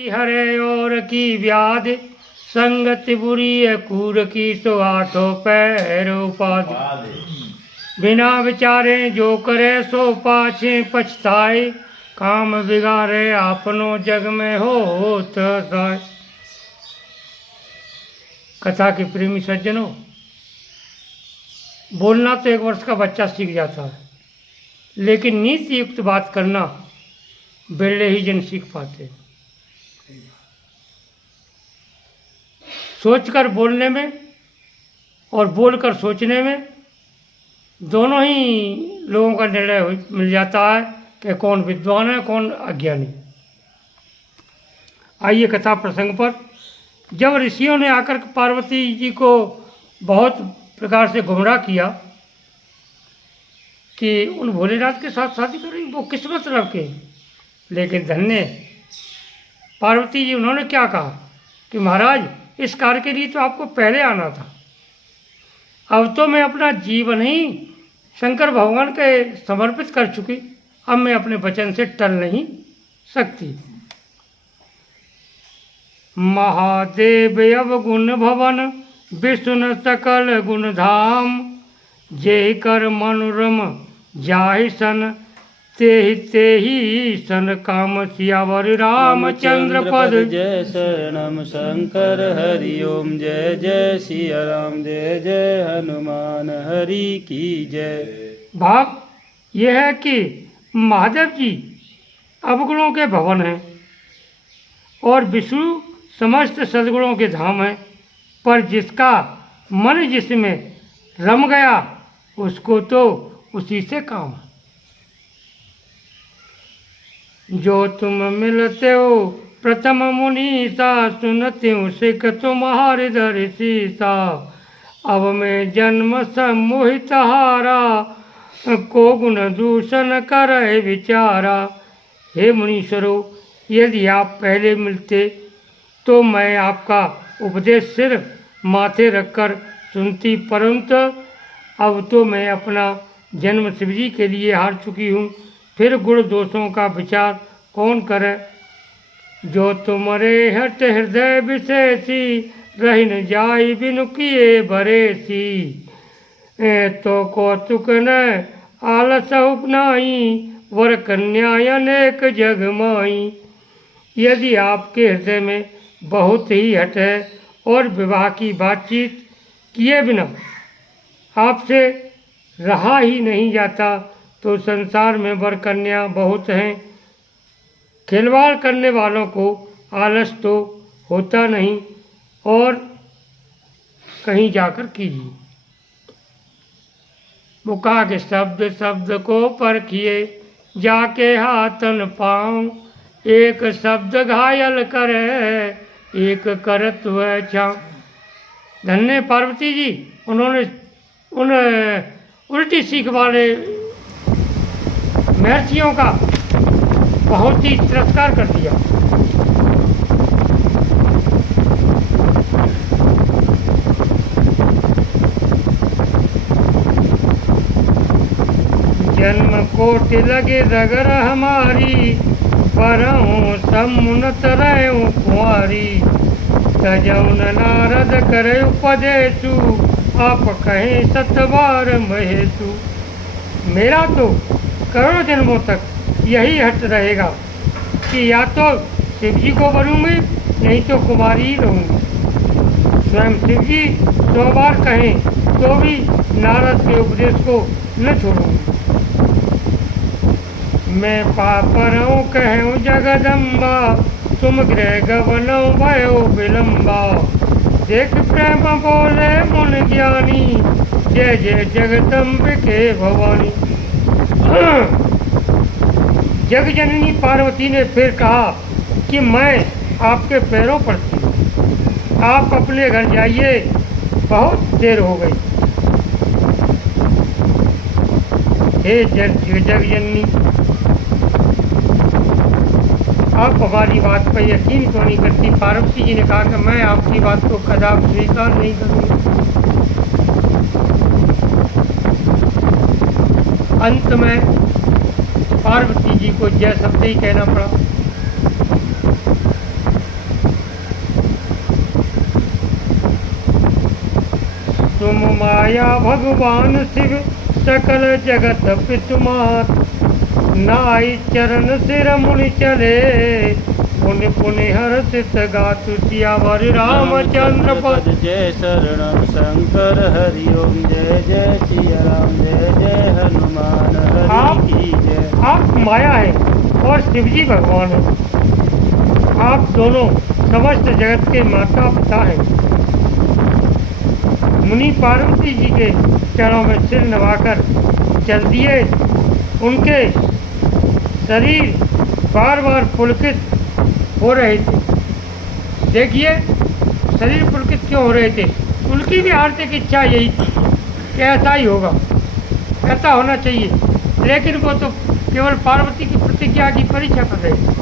हरे और की व्याध संगति बुरी है कूर की सो आठों पैर उपाधि। बिना विचारे जो करे सो पाछे पछताए काम बिगाड़े आपनो जग में होत साय। कथा के प्रेमी सज्जनों, बोलना तो 1 वर्ष का बच्चा सीख जाता है, लेकिन नीति युक्त बात करना बिरले ही जन सीख पाते हैं। सोचकर बोलने में और बोलकर सोचने में दोनों ही लोगों का निर्णय मिल जाता है कि कौन विद्वान है कौन अज्ञानी। आइए कथा प्रसंग पर। जब ऋषियों ने आकर पार्वती जी को बहुत प्रकार से गुमराह किया कि उन भोलेनाथ के साथ शादी करेंगे, वो किस मतलब के, लेकिन धन्य पार्वती जी, उन्होंने क्या कहा कि महाराज इस कार्य के लिए तो आपको पहले आना था। अब तो मैं अपना जीवन ही शंकर भगवान के समर्पित कर चुकी, अब मैं अपने वचन से टल नहीं सकती। महादेव अवगुण भवन विष्णु सकल गुण धाम, जे कर मनोरम जाहि सन ते ही सन काम सियावर रामचंद्र पद। जय शरणम शंकर हरि ओम, जय जय सिया राम, जय जय हनुमान हरि की जय। भाव यह है कि महादेव जी अवगुणों के भवन हैं और विष्णु समस्त सद्गुणों के धाम हैं, पर जिसका मन जिसमें रम गया उसको तो उसी से काम है। जो तुम मिलते हो प्रथम मुनीसा, सुनते हो सिख तुम्हारे दर सीसा। अब मैं जन्म सम्मोहित हारा, को गुण दूषण करे विचारा। हे मुनीश्वरों, यदि आप पहले मिलते तो मैं आपका उपदेश सिर्फ माथे रखकर सुनती, परंतु अब तो मैं अपना जन्म शिवजी के लिए हार चुकी हूँ, फिर गुण दोषों का विचार कौन करे। जो तुम्हारे हट हृदय विशेषी, रह न जाई बिनु किए भरेसी। तो कौतुक न आलस उपनाई, वर कन्या अनेक जग माई। यदि आपके हृदय में बहुत ही हट है और विवाह की बातचीत किए बिना आपसे रहा ही नहीं जाता, तो संसार में वर कन्या बहुत हैं। खिलवाड़ करने वालों को आलस तो होता नहीं, और कहीं जाकर कीजिए। वो कहा कि शब्द शब्द को परखिए, जाके हाथन पाँव। एक शब्द घायल करे, एक करत वह छाँव। धन्य पार्वती जी, उन्होंने उन उल्टी सीख वाले महर्षियों का बहुत ही तिरस्कार कर दिया। जन्म कोटि लगे रगर हमारी, परहूँ समुनत रहूँ कुंवारी। तजौन नारद करे उपदेशु, आप कहें सतबार महेशु। मेरा तो करोड़ों जन्मों तक यही हट रहेगा कि या तो शिव जी को बनूंगी, नहीं तो कुमारी ही रहूंगी। स्वयं शिव जी 100 बार कहें तो भी नारद के उपदेश को न छोड़ूंगी। मैं पापर हूँ कहूँ जगदम्बा, तुम गृह गवनौ भयो विलम्बा। देख प्रेम बोले मुन ज्ञानी, जय जय जगदम्बिके भवानी। जग जननी पार्वती ने फिर कहा कि मैं आपके पैरों पर थी, आप अपने घर जाइए, बहुत देर हो गई। हे जग जननी, आप हमारी बात पर यकीन क्यों नहीं करती। पार्वती जी ने कहा कि मैं आपकी बात को कदापि स्वीकार नहीं करूँगी। अंत में पार्वती जी को जय शब्द ही कहना पड़ा। तुम माया भगवान शिव सकल जगत पितुमात। नाई चरण सिर मुनि चले पुण्य पुण्य हर्षित गातु सियावर रामचंद्र पद। जय शरणम शंकर हरि ओम जय जय सिया राम जय जय हनुमान हरि की जय। आप माया है और शिवजी भगवान है। आप दोनों समस्त जगत के माता पिता हैं। मुनि पार्वती जी के चरणों में सिर नवाकर चल दिए। उनके शरीर बार बार पुलकित हो रहे थे। देखिए शरीर पुलकित क्यों हो रहे थे। उनकी भी हार्दिक इच्छा यही थी कि ऐसा ही होगा, ऐसा होना चाहिए, लेकिन वो तो केवल पार्वती की प्रतिज्ञा की परीक्षा कर रहे थे।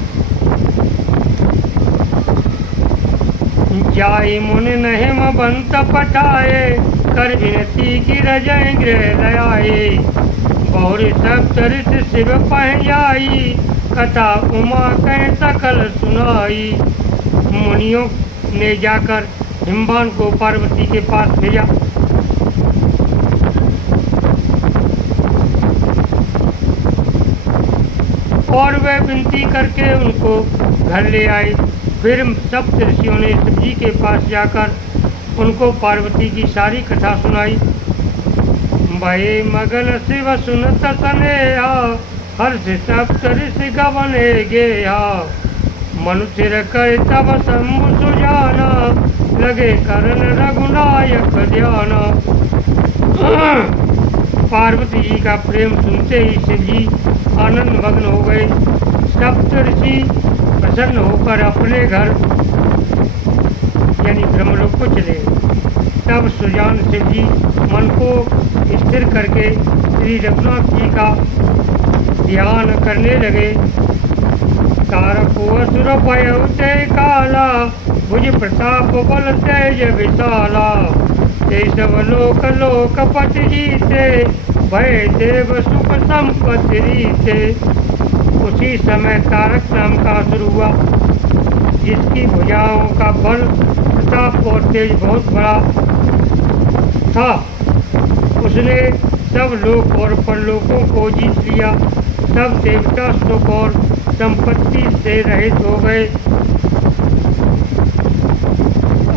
जाई मुनि नहिम बंत पठाए कर विनती की रजय गृह लयाए। बहुरी सप्तऋष शिव पह आई कथा उमा कह सकल सुनाई। मुनियों ने जाकर हिमवान को पार्वती के पास भेजा। और वे विनती करके उनको घर ले आए। फिर सब ऋषियों ने शिव जी के पास जाकर उनको पार्वती की सारी कथा सुनाई। भये मगन शिव सुनत सनेहा हर्ष सप्त ऋषि गवने गेहा। मनुष्य कर तब शंभु सुजाना लगे करण रघुनायक ध्याना। पार्वती जी का प्रेम सुनते ही शिव जी आनंद मग्न हो गए। सप्त ऋषि प्रसन्न होकर अपने घर यानी ब्रह्मलोक को चले गए। तब सुजान शिव जी मन को स्थिर करके श्री रघुनाथ जी का ध्यान करने लगे। तारको असुर भय ते काला भुज प्रताप बल तेज विशाला। ते सब लोक लोकपति जीते भय देव सुख संपत्ति रीते। उसी समय तारक नाम का असुर हुआ जिसकी भुजाओं का बल प्रताप और तेज बहुत बड़ा था। उसने सब लोक और परलोकों को जीत लिया। सब देवता सुख और संपत्ति से रहित हो गए।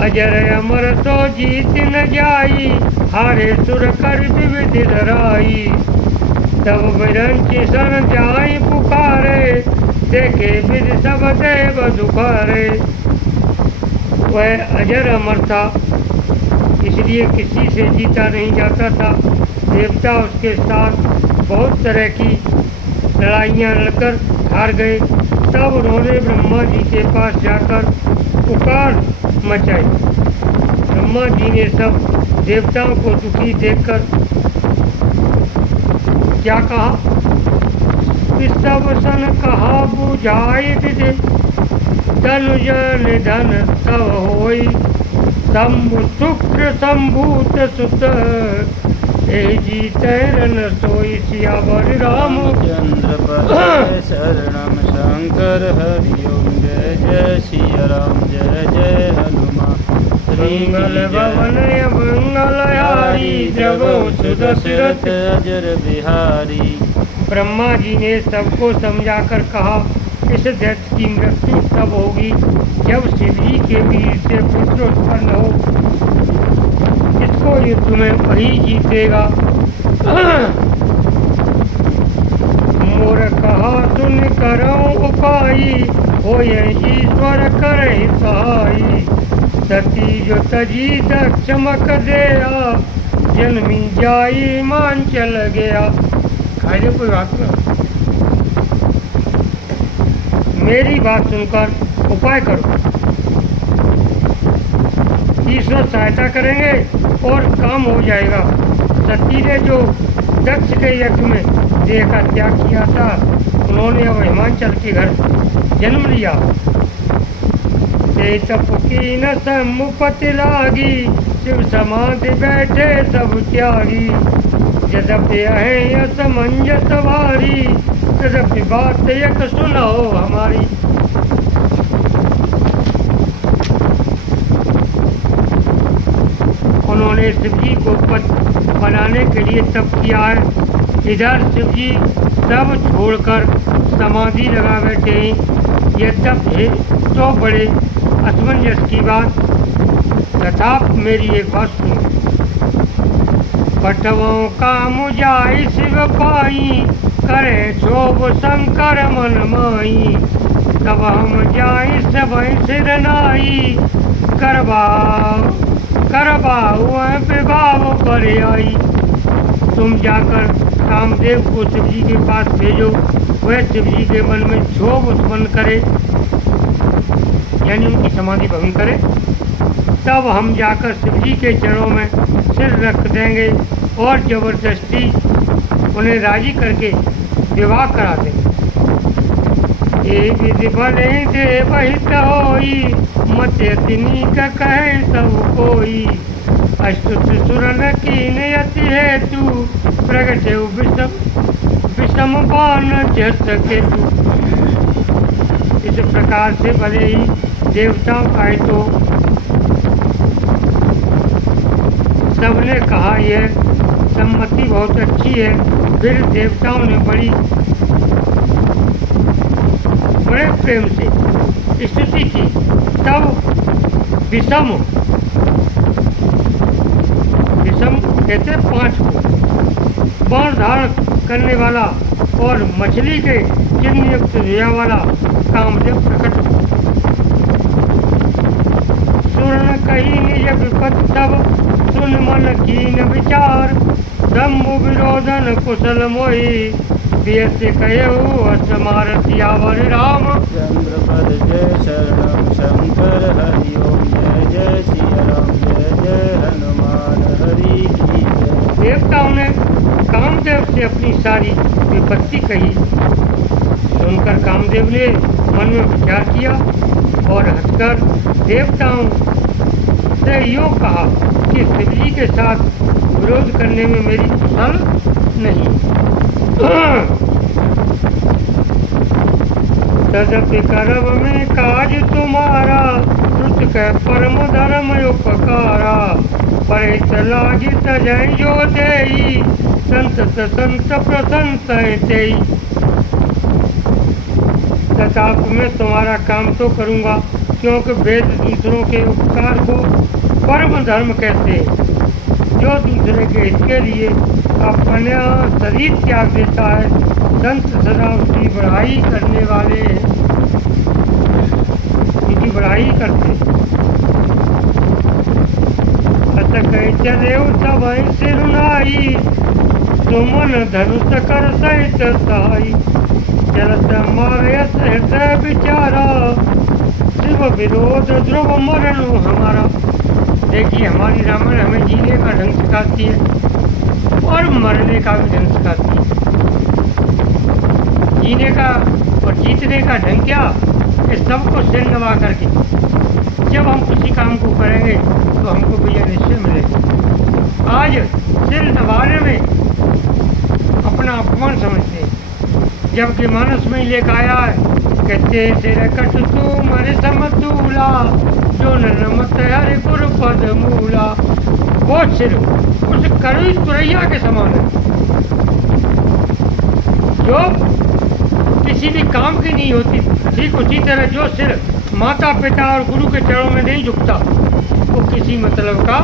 अजर अमर तो जीत न जाई हारे सुर कर विविध धराई। तब विरंच सन जाई पुकारे देखे विद सब देव दुखारे। वह अजर अमर था इसलिए किसी से जीता नहीं जाता था। देवता उसके साथ बहुत तरह की लड़ाइयाँ लड़कर हार गए। तब उन्होंने ब्रह्मा जी के पास जाकर पुकार मचाई। ब्रह्मा जी ने सब देवताओं को दुखी देखकर क्या कहा। सब सन कहा बुझाई विधि धनुज निधन तब होई। शंभु शुक्र संभूत सुत जीतरन सोई सियावर रामचंद्र पद। शरणम शंकर हरि ओम जय जय सिया राम जय जय हनुमान। मंगल भवन मंगलहारी जगो सुदशरथ अजर बिहारी। ब्रह्मा जी ने सबको समझाकर कहा इस दैत्य की मृत्यु तब होगी जब शिवजी के वीर से पुत्र उत्पन्न हो। इसको युद्ध में वही जीतेगा। मोर कहा सुन करो उपाई हो ईश्वर करे सहाई। सती जो तजी चमक दया जन्मी जाई मान चल गया। खाइए कोई बात ना, मेरी बात सुनकर उपाय करो। ईश्वर सहायता करेंगे और काम हो जाएगा। सती ने जो दक्ष के यज्ञ में देह का त्याग किया था उन्होंने अब हिमाचल के घर जन्म लिया। तप की न सम्मुपति लागी शिव समाधि बैठे सब त्यागी। यद्यपि अहें असमंजस वारी तदपि बात एक सुनाओ हमारी। उन्होंने शिव जी को बनाने के लिए तप किया है। इधर शिव जी सब छोड़कर समाधि लगा बैठे हैं। यह तप है तो बड़े असमंजस की बात, तथाप मेरी एक बात सुनो। पटवों का मुझाई शिव पाई, करे क्षोभ शंकर मन माई। तब हम जाई सब सिर नाई, करबाऊ विभाव पर आई। तुम जाकर कामदेव को शिव जी के पास भेजो, वह शिव जी के मन में क्षोभ उत्पन्न करे, यानी उनकी समाधि भंग करे। तब हम जाकर शिव जी के चरणों में सिर रख देंगे और जबरदस्ती उन्हें राजी करके विवाह करा देंगे। ये विधि भले देव हित होई, मत अतिनी का कहे सब कोई। अस्तुत सुरन की नियति हेतु, प्रगट विषम बान जस केतु। इस प्रकार से भले ही देवताओं का तो सबने कहा यह सम्मति बहुत अच्छी है। फिर देवताओं ने बड़े प्रेम से स्तुति की। तब विषम कहते 5 को बाण धारण करने वाला और मछली के चिन्ह युक्त धुआ वाला कामदेव प्रकट हो। सुरन कही निज विपत सब, सुन मन कीन विचार। शंभु विरोधन कुशल मोहि, व्यस कहो असमार सियावर राम। चंद्रपद जय शरणम शंकर हरि ओम, जय जय सिया राम, जय जय हनुमान हरि की जय। देवताओं ने कामदेव से अपनी सारी विपत्ति कही। सुनकर कामदेव ने मन में विचार किया और हंसकर देवताओं से यूँ कहा कि शिव जी के साथ विरोध करने में मेरी कुशल नहीं। तदपि करब में काज तुम्हारा, श्रुत के परम धर्म उपकारा। परित लागी तजय जो देई, संत प्रसन्न तेई। तथापि मैं तुम्हारा काम तो करूँगा, क्योंकि वेद दूसरों के उपकार को परम धर्म कहते हैं। जो दूसरे के हित के लिए अपना शरीर त्याग देता है, संत सदा उसकी बढ़ाई करने वाले हैं, उनकी बढ़ाई करते हैं। कहीं चले सब सिरुनाई, सुमन धनुष कर सहित सहाई। चलत मारे हृदय विचारा, शिव विरोध ध्रुव मरण हमारा। देखिए हमारी रामायण हमें जीने का ढंग सिखाती है और मरने का भी ढंग सिखाती है। जीने का और जीतने का ढंग क्या, इस सबको सिर नवा करके जब हम किसी काम को करेंगे तो हमको विजय निश्चय मिलेगी। आज सिर नवाने में अपना अपमान समझते हैं, जबकि मानस में ही लेकर आया है। कहते सिर कट तू मरे समतूला, जो नमत हरे गुरु पद मूला। वो सिर उस करुई तुरैया के समान है, जो किसी भी काम की नहीं होती। ठीक उसी तरह जो सिर माता पिता और गुरु के चरणों में नहीं झुकता, वो किसी मतलब का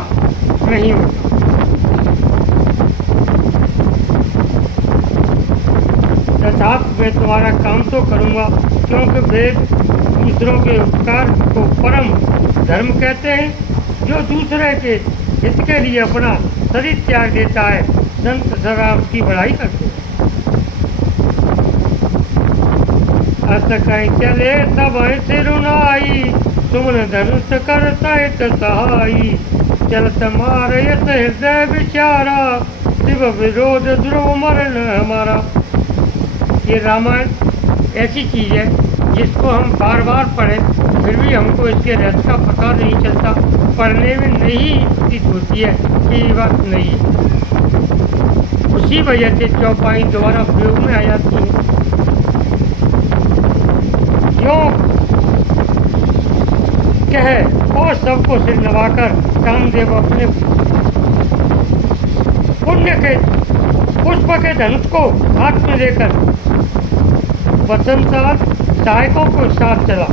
नहीं होता। तथापि मैं तुम्हारा काम तो करूँगा, क्योंकि वेद दूसरों के उपकार को परम धर्म कहते हैं। जो दूसरे के हित के लिए अपना शरीर त्याग देता है, संत सदा उसकी बढ़ाई करते हैं। अस कहीं चले सब सिरुनाई, सुमन धनुष कर सहित सहाई। चलत मारयत हृदय विचारा, शिव विरोध ध्रुव मरण हमारा। ये रामायण ऐसी चीज़ है जिसको हम बार बार पढ़ें फिर भी हमको इसके रहस्य का पता नहीं चलता, पढ़ने में नहीं प्रतीत होती है कि ये बात नहीं है। उसी वजह से चौपाई दोबारा प्रयोग में आ जाती है। क्यों कहे और सबको सिर नवाकर कामदेव अपने पुण्य के पुष्प के धनुष को हाथ में लेकर वसंतराज सहायकों को साथ चला।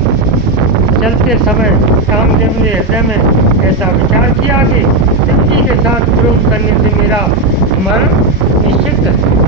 चलते समय कामदेव ने हृदय में ऐसा विचार किया कि शिवजी के साथ विरोध करने से मेरा मरण निश्चित है।